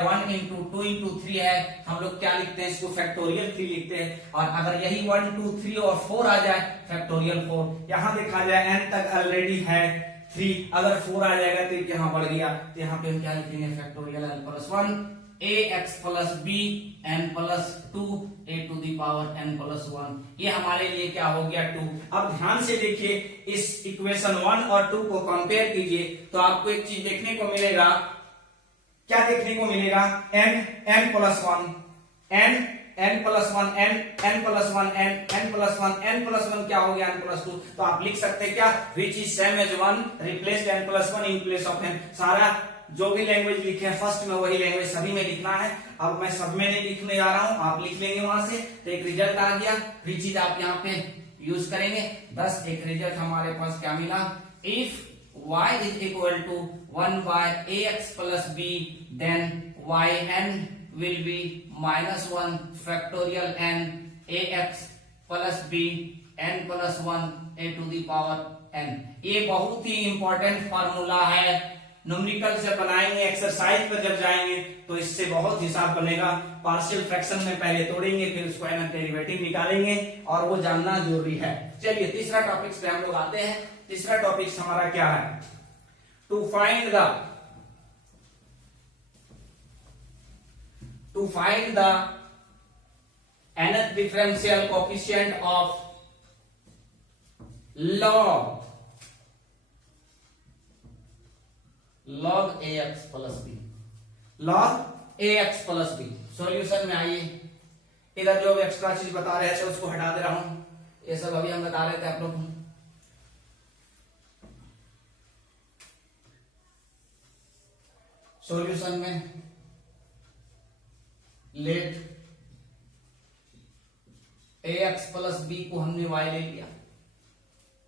1 into 2 into 3 है, हम लोग क्या लिखते हैं इसको फैक्टोरियल 3 लिखते हैं। और अगर यही 1 2 3 और 4 आ जाए फैक्टोरियल 4। यहाँ देखा जाए n तक ऑलरेडी है 3, अगर 4 आ जाएगा तो यहाँ बढ़ गया, तो यहाँ पे हम क्या लिखेंगे factorial n plus 1 ax plus b n plus 2 a to the power n plus 1। ये हमारे लिए क्या हो गया 2। अब ध्यान से देखिए इस इक्वेशन 1 और 2 को कंपेयर कीजिए तो आपको एक चीज देखने को मिलेगा। क्या देखने को मिलेगा n plus 1 n plus 1 n plus 1 n plus 1 n plus 1 क्या हो गया n प्लस 2। तो आप लिख सकते हैं क्या which is same as 1 replace n plus 1 in place of n। सारा जो भी लैंग्वेज लिखे हैं फर्स्ट में वही लैंग्वेज सभी में लिखना है। अब मैं सब में नहीं लिखने जा रहा हूं, आप लिख लेंगे वहां से, तो एक रिजल्ट आ गया। विच इज आप यहाँ पे यूज करेंगे, बस एक रिजल्ट हमारे पास क्या मिला, if y is equal to 1 by ax plus b then yn will be minus 1 factorial n ax plus b n plus 1 a to the power n। ये बहुत ही इंपॉर्टेंट फार्मूला है, न्यूमेरिकल से बनाएंगे, एक्सरसाइज पर जब जाएंगे तो इससे बहुत हिसाब बनेगा। पार्शियल फ्रैक्शन में पहले तोड़ेंगे, फिर उसको एनथ डेरिवेटिव निकालेंगे और वो जानना जरूरी है। चलिए तीसरा टॉपिक पे हम लोग आते हैं। तीसरा टॉपिक हमारा क्या है, to find the nth differential coefficient of log ax plus b, log ax plus b। Solution में आइए, इधर जो एक्स्ट्रा चीज बता रहे थे उसको हटा दे रहा हूं, ये सब अभी हम बता रहे थे आप लोग को। सॉल्यूशन में लेट ax प्लस b को हमने y ले लिया,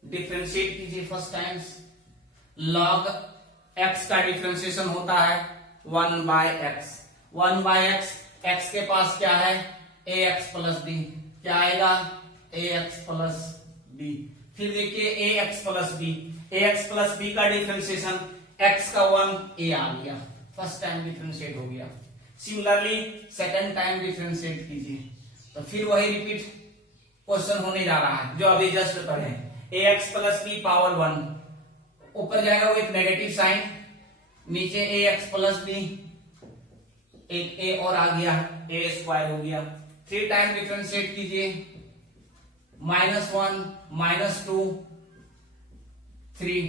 डिफरेंशिएट कीजिए फर्स्ट टाइम्स। log x का डिफरेंशिएशन होता है 1 by x, 1 by x, x के पास क्या है ax प्लस b, क्या आएगा ax प्लस b। फिर देखिए ax प्लस b का डिफरेंशिएशन x का 1 a आ गया, फर्स्ट टाइम डिफरेंशिएट हो गया। सिमिलरली सेकंड टाइम डिफरेंशिएट कीजिए तो फिर वही रिपीट क्वेश्चन होने जा रहा है जो अभी जस्ट पढ़े, ax प्लस b पावर 1, ऊपर जाएगा वो एक नेगेटिव साइन, नीचे ax प्लस b, एक a और आ गया a स्क्वायर हो गया। 3 टाइम डिफरेंशिएट कीजिए, -1 -2 3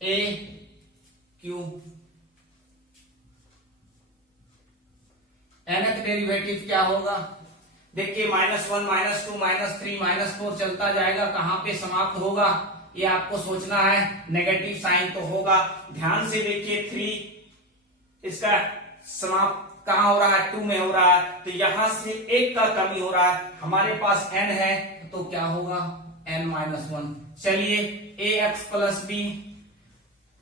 a क्यूब। nth डेरिवेटिव क्या होगा, देखिए -1 -2 -3 -4 चलता जाएगा, कहां पे समाप्त होगा ये आपको सोचना है। नेगेटिव साइन तो होगा, ध्यान से देखिए 3 इसका समाप्त कहां हो रहा है 2 में हो रहा है, तो यहां से 1 का कमी हो रहा है, हमारे पास n है तो क्या होगा n-1। चलिए ax प्लस b,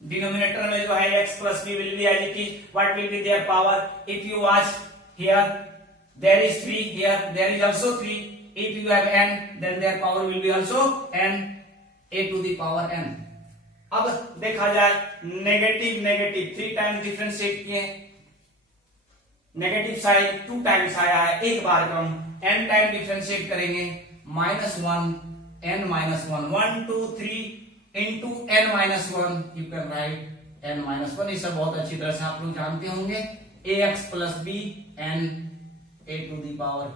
डिनोमिनेटर में जो है x plus b will be as it is, what will be there power, if you watch here there is 3, here there is also 3, if you have n then their power will be also n a to the power n। अब देखा जाए negative 3 times differentiate किए, negative side 2 times आया है, एक बार कम, n time differentiate करेंगे -1 n-1 1 2 3 into n-1 you can write n-1। ये सब बहुत अच्छी तरह से आप लोग जानते होंगे, ax plus b n a to the power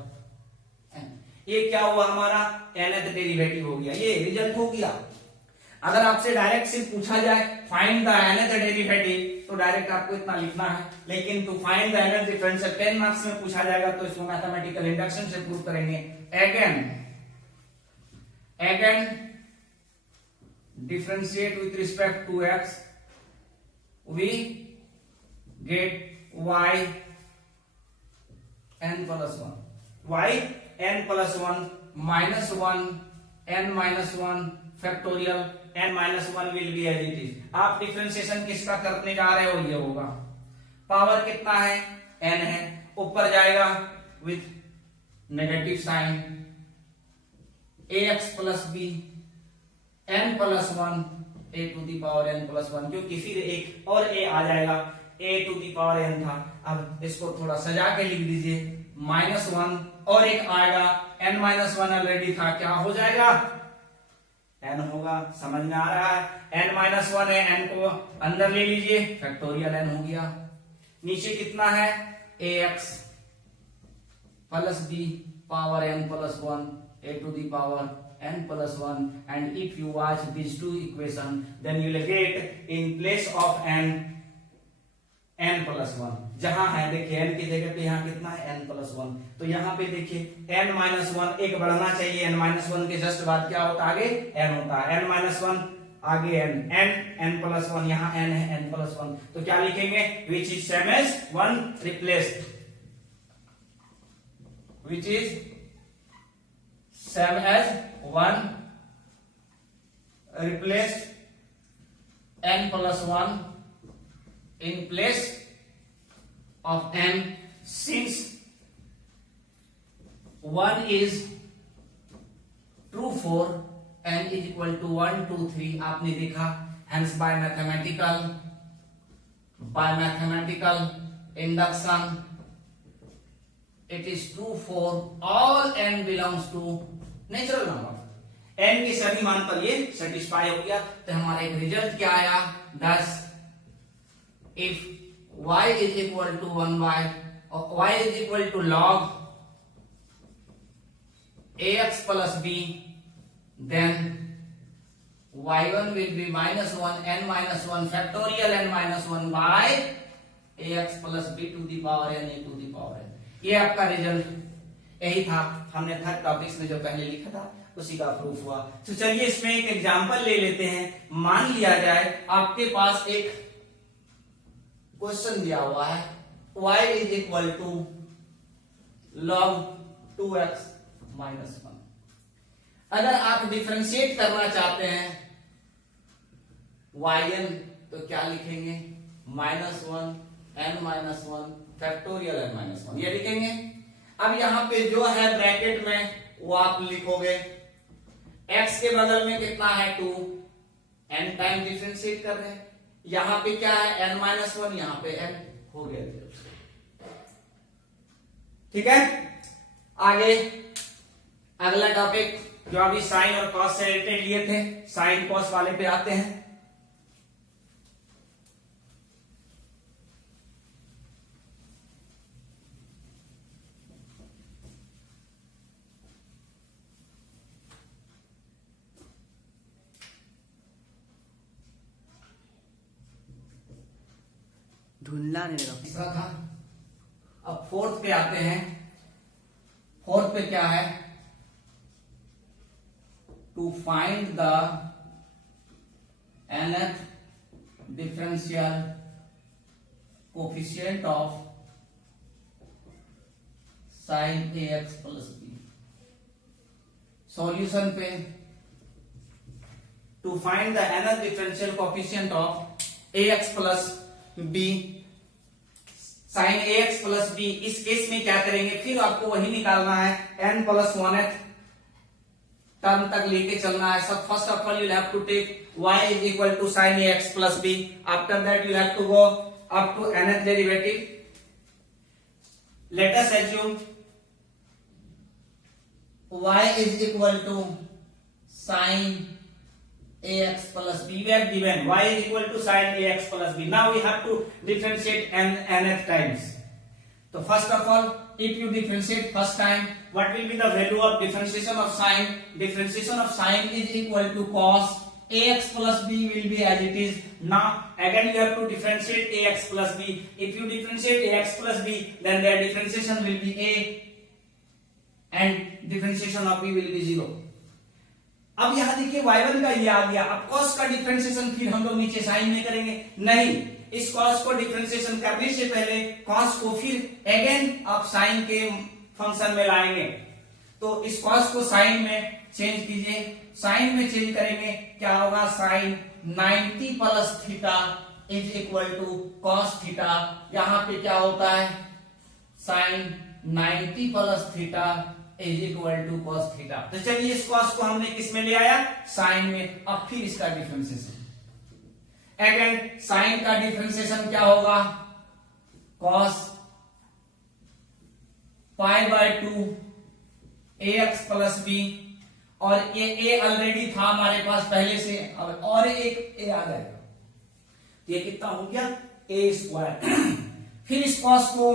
n। ये क्या हुआ हमारा nth डेरिवेटिव हो गया, ये रिजल्ट हो गया। अगर आपसे डायरेक्ट सिर्फ पूछा जाए फाइंड द nth डेरिवेटिव तो डायरेक्ट आपको इतना लिखना है, लेकिन to find the nth differential 10 marks में पूछा जाएगा तो इसको मैथमेटिकल इंडक्शन से प्रूव करेंगे। Again differentiate with respect to x, we get y n plus 1, y n plus 1 -1 n-1 factorial n-1 will be as it is. आप differentiation किसका करने जा रहे हो, ये होगा, पावर कितना है n है, ऊपर जाएगा with negative sine ax plus b n plus 1 a to the power n plus 1, क्योंकि फिर एक और a आ जाएगा, a to the power n था। अब इसको थोड़ा सजा के लिख दीजिए, -1 और एक आएगा n-1 ऑलरेडी था, क्या हो जाएगा n होगा। समझ में आ रहा है, n-1 है, n को अंदर ले लीजिए, फैक्टोरियल n हो गया। नीचे कितना है ax plus b power n plus 1 a to the power n plus 1, and if you watch these two equation then you will get in place of n plus 1, जहां है देखिए n की जगह पे यहाँ कितना है n plus 1, तो यहाँ पे देखिए n minus 1 एक बढ़ना चाहिए, n minus 1 के जस्ट बाद क्या होता है आगे n होता है, n minus 1 आगे n plus 1, यहाँ n है n plus 1, तो क्या लिखेंगे which is same as 1 replaced, which is same as 1 replaced n plus 1 in place of n, since 1 is true for n is equal to 1 2 3 आपने देखा, hence by mathematical induction it is true for all n belongs to natural number, n के सभी मान पर ये satisfy हो गया। तो हमारा एक रिजल्ट क्या आया, thus if y is equal to 1 by or y is equal to log ax plus b, then y1 will be -1 n minus 1 factorial n minus 1 by ax plus b to the power n a to the power n। ये आपका result यही था, हमने third topics में जो पहले लिखा था उसी का प्रूफ हुआ। तो चलिए इसमें एक एग्जांपल ले लेते हैं। मान लिया जाए आपके पास एक क्वेश्चन दिया हुआ है y is equal to log 2x minus 1। अगर आप डिफरेंशिएट करना चाहते हैं yn तो क्या लिखेंगे -1 n minus 1 factorial n minus 1 ये लिखेंगे। अब यहां पे जो है ब्रैकेट में वो आप लिखोगे, x के बगल में कितना है 2, n टाइम डिफरेंशिएट कर रहे हैं, यहां पे क्या है n minus 1, यहां पे n हो गया। ठीक है, आगे अगला टॉपिक जो अभी साइन और कॉस से रिलेटेड लिए थे, साइन कॉस वाले पे आते हैं। ढूंढना नहीं रहा तीसरा था, अब फोर्थ पे आते हैं। फोर्थ पे क्या है, to find the nth differential coefficient of sine ax plus b। Solution पे to find the nth differential coefficient of ax plus b, sine ax plus b। इस केस में क्या करेंगे, फिर आपको वही निकालना है, n प्लस 1th टर्म तक लेके चलना है। सब first of all you have to take y is equal to sine ax plus b, after that you have to go up to nth derivative. Let us assume y is equal to sine ax plus b, we have given y is equal to sin ax plus b. Now we have to differentiate nth times. So first of all, if you differentiate first time, what will be the value of differentiation of sine? Differentiation of sine is equal to cos ax plus b will be as it is. Now again you have to differentiate ax plus b. If you differentiate ax plus b, then their differentiation will be a and differentiation of b will be 0. अब यहां देखिए y1 का ये आ गया, अब cos का differentiation फिर हम लोग नीचे साइन में करेंगे, नहीं, इस cos को डिफरेंशिएशन करने से पहले cos को फिर अगेन आप साइन के फंक्शन में लाएंगे। तो इस cos को साइन में चेंज कीजिए, साइन में चेंज करेंगे क्या होगा, sine 90 plus theta is equal to cos theta. यहां पे क्या होता है, sine 90 plus theta is equal to cos theta. तो चलिए इस cos को हमने किस में ले आया, साइन में। अब फिर इसका डिफरेंशिएशन, अगेन साइन का डिफरेंशिएशन क्या होगा, cos pi by 2 ax plus b, और ये a ऑलरेडी था हमारे पास पहले से, और एक a आ जाएगा, तो ये कितना हो गया a स्क्वायर। फिर इस cos को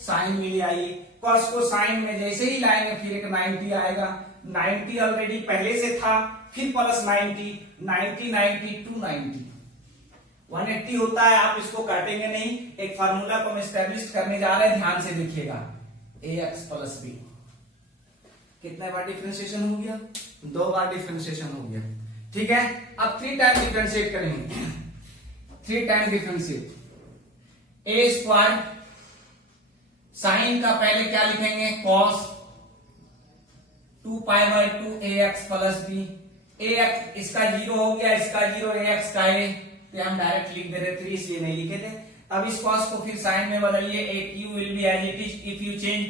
साइन में ले आइए, cos को साइन में जैसे ही लाएंगे फिर एक 90 आएगा, 90 ऑलरेडी पहले से था, फिर प्लस 90, 90 90 290 180 होता है। आप इसको काटेंगे नहीं, एक फार्मूला को हम एस्टेब्लिश करने जा रहे हैं, ध्यान से देखिएगा। ax प्लस बी कितने बार डिफरेंशिएशन हो गया, 2 बार डिफरेंशिएशन हो गया, ठीक है। अब 3 टाइम डिफरेंशिएट करेंगे, 3 time differentiate a square, sine का पहले क्या लिखेंगे cos 2 pi by 2 ax plus b, ax इसका 0 हो गया, इसका 0, ax का a, तो हम डायरेक्ट लिख दे रहे 3 इसलिए नहीं लिखे थे। अब इस cos को फिर साइन में बदलिए, a q will be as it is, if you change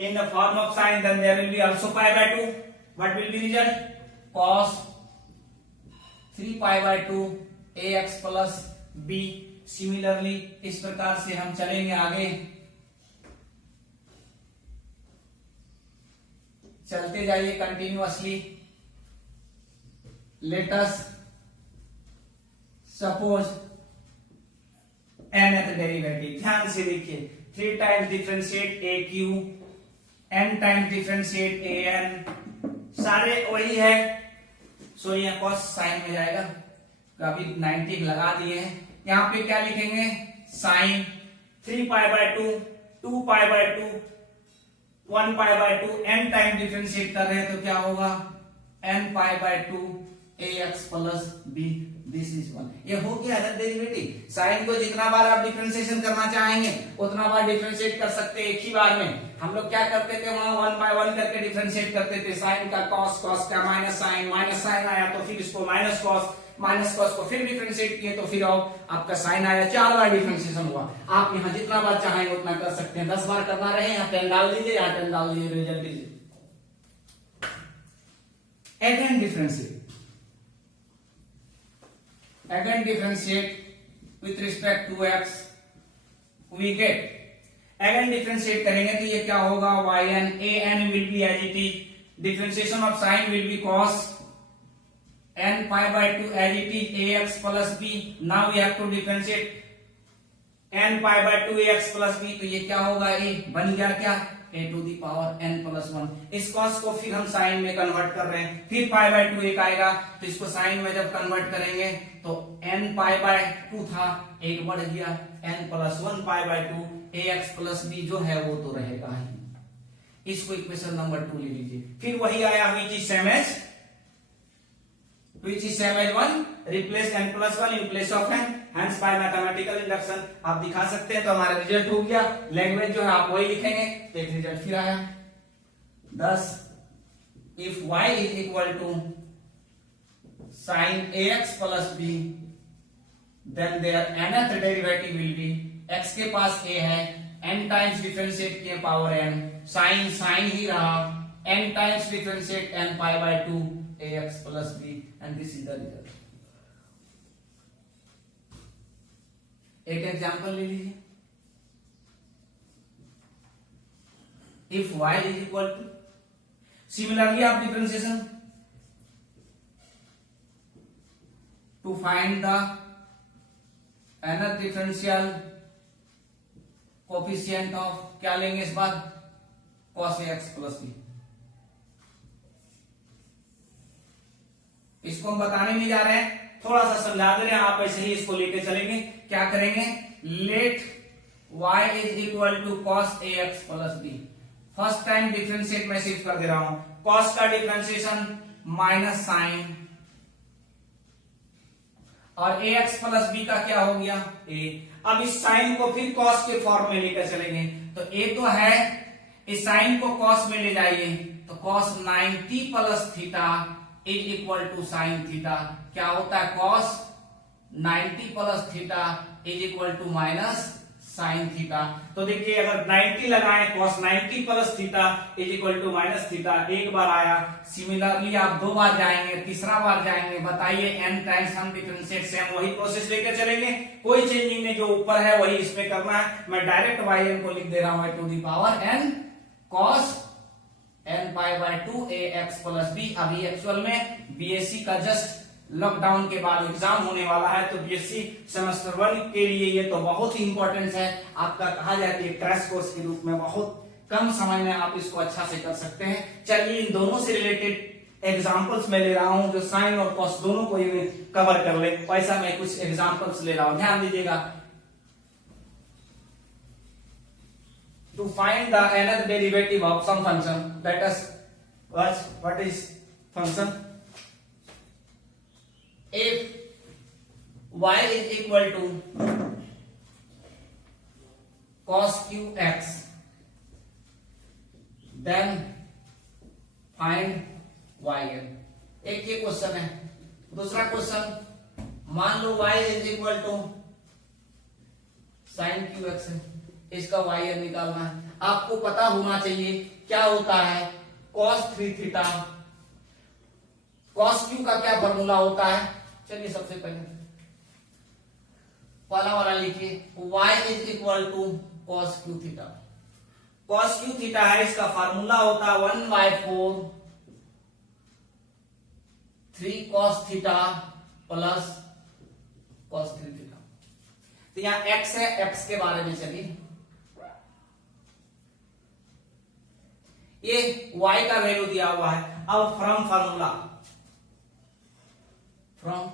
in the form of sin then there will be also pi by 2, what will be result, cos 3 pi by 2 ax plus b। Similarly इस प्रकार से हम चलेंगे आगे, चलते जाइए continuously. Let us suppose nth derivative, ध्यान से देखिए, 3 times differentiate a q, n times differentiate a n, सारे वही है, सो ये cos साइन में जाएगा, तो अभी 90 लगा दिए हैं। यहाँ पे क्या लिखेंगे, sine 3 pi by 2, 2 pi by 2, 1 pi by 2, n time differentiate कर रहे हैं तो क्या होगा n pi by 2 ax plus b, this is 1। ये हो गया अदर डेरिवेटिव। साइन को जितना बार आप डिफरेंशिएशन करना चाहेंगे उतना बार डिफरेंशिएट कर सकते हैं एक ही बार में। हम लोग क्या करते थे, वहां 1 बाय 1 करके डिफरेंशिएट करते थे, साइन का cos, cos का माइनस साइन आया तो फिर इसको माइनस कॉस को फिर डिफरेंशिएट किए तो फिर आपका साइन आया, 4 बार डिफरेंशिएशन हुआ। आप यहाँ जितना बार चाहेंगे उतना कर सकते हैं, 10 बार करना रहे यहाँ 10 डाल दीजिए, यहाँ 10 डाल दीजिए, रिजल्ट दीजिए। Again differentiate with respect to x, we get, again differentiate करेंगे तो ये क्या होगा, yn, an will be as it is, differentiation of sine will be cos n pi by 2 as it is ax plus b, now we have to differentiate n pi by 2 ax plus b, तो ये क्या होगा, a बन गया क्या, a to the power n plus 1। इस cos को फिर हम साइन में कन्वर्ट कर रहे हैं, फिर pi by 2 एक आएगा, तो इसको साइन में जब कन्वर्ट करेंगे तो n pi by 2 था, एक बढ़ गया n plus 1 pi by 2 ax plus b जो है वो तो रहेगा ही। इसको इक्वेशन नंबर 2 ले लीजिए। फिर वही आया which is same as 1, replace n plus 1 in place of n, hence by mathematical induction आप दिखा सकते हैं, तो हमारा रिजल्ट हो गया। लैंग्वेज जो है आप वही लिखेंगे, तो एक रिजल्ट फिर आया। thus if y is equal to sin ax plus b, then their nth derivative will be, x के पास a है, n टाइम्स डिफरेंशिएट किए पावर n, साइन ही रहा, n times differentiate n pi by 2 ax plus b, and this is the result। एक example ले लीजिए, if y is equal to, similarly आप differentiation to find the nth differential coefficient of, क्या लेंगे इस बार, cos ax plus b। इसको हम बताने नहीं जा रहे हैं, थोड़ा सा समझा दे रहे हैं, आप ऐसे ही इसको लेके चलेंगे। क्या करेंगे, let y is equal to cos ax plus b, first time differentiate मैं शिफ्ट कर दे रहा हूं, cos का डिफरेंशिएशन माइनस साइन, और ax प्लस b का क्या हो गया, a। अब इस साइन को फिर cos के फॉर्म में लेकर चलेंगे, तो a तो है, इस साइन को cos में ले जाइए, तो cos 90 plus theta is equal to sine theta, क्या होता है, cos 90 plus theta is equal to minus sine theta. तो देखिए अगर 90 लगाएं cos 90 plus theta is equal to minus theta, एक बार आया। सिमिलरली आप 2 बार जाएंगे, तीसरा बार जाएंगे, बताइए n टाइम्स हम डिफरेंशिएट सेम वही प्रोसेस लेकर चलेंगे, कोई चेंजिंग नहीं, जो ऊपर है वही इसमें करना है। मैं डायरेक्ट yn को लिख दे रहा हूं to the power n cos n pi by 2 ax plus b। अभी एक्चुअल में बीएससी का जस्ट लॉकडाउन के बाद एग्जाम होने वाला है, तो बीएससी सेमेस्टर 1 के लिए ये तो बहुत ही इंपॉर्टेंट है, आपका कहा जाए कि क्रैश कोर्स के रूप में बहुत कम समय में आप इसको अच्छा से कर सकते हैं। चलिए इन दोनों से रिलेटेड एग्जांपल्स मैं ले रहा हूं, जो साइन और कॉस दोनों को ये कवर कर ले, वैसा मैं कुछ एग्जांपल्स ले रहा हूं, ध्यान दीजिएगा। To find the nth derivative of some function, let us watch what is function। if y is equal to cos qx, then find yn। एक ये क्वेश्चन है। दूसरा क्वेश्चन, मान लो y is equal to sin qx है, इसका yn निकालना है। आपको पता होना चाहिए क्या होता है cos 3 थीटा, cos q का क्या फॉर्मूला होता है। चलिए सबसे पहले पहला वाला लिखिए, y is equal to cos q theta. cos q theta है, इसका फार्मूला होता है 1/4 3 cos theta plus cos 3 theta. तो यहां x है, x के बारे में चलिए, ये y का वैल्यू दिया हुआ है। अब from formula, from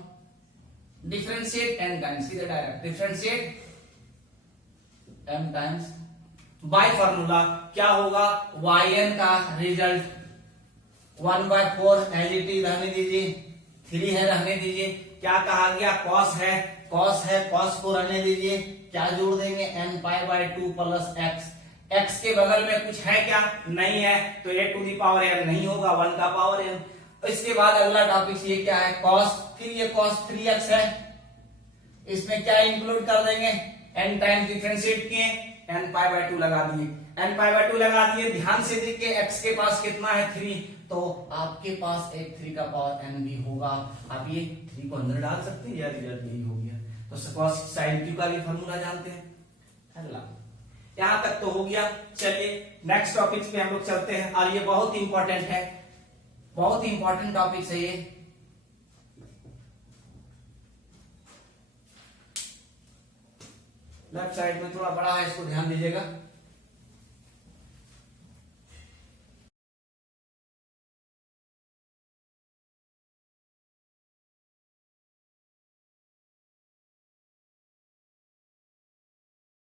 differentiate n times, सीधे direct differentiate m times by formula, क्या होगा yn का रिजल्ट 1/4 एज इट इज रहने दीजिए, 3 है रहने दीजिए, क्या कहा गया cos है, cos है, cos को रहने दीजिए, क्या जोड़ देंगे n pi by 2 plus x। x के बगल में कुछ है क्या, नहीं है, तो a to the power n नहीं होगा, 1 का पावर n। इसके बाद अगला टॉपिक ये क्या है cos, फिर ये cos 3x है, इसमें क्या इंक्लूड कर देंगे, n टाइम्स डिफरेंशिएट किए, n पाई बाय 2 लगा दिए, n पाई बाय 2 लगा दिए। ध्यान से देखिए x के पास कितना है 3, तो आपके पास एक 3 का पावर n भी होगा। आप ये 3 को अंदर डाल सकते हैं, या रिजल्ट यही हो गया। तो cos sin q का भी फॉर्मूला जानते हैं। अगला यहां तक तो हो गया। चलिए नेक्स्ट टॉपिक पे हम लोग चलते हैं, और ये बहुत इंपॉर्टेंट है, बहुत ही इंपॉर्टेंट टॉपिक है ये। लेफ्ट साइड में थोड़ा बड़ा है, इसको ध्यान दीजिएगा।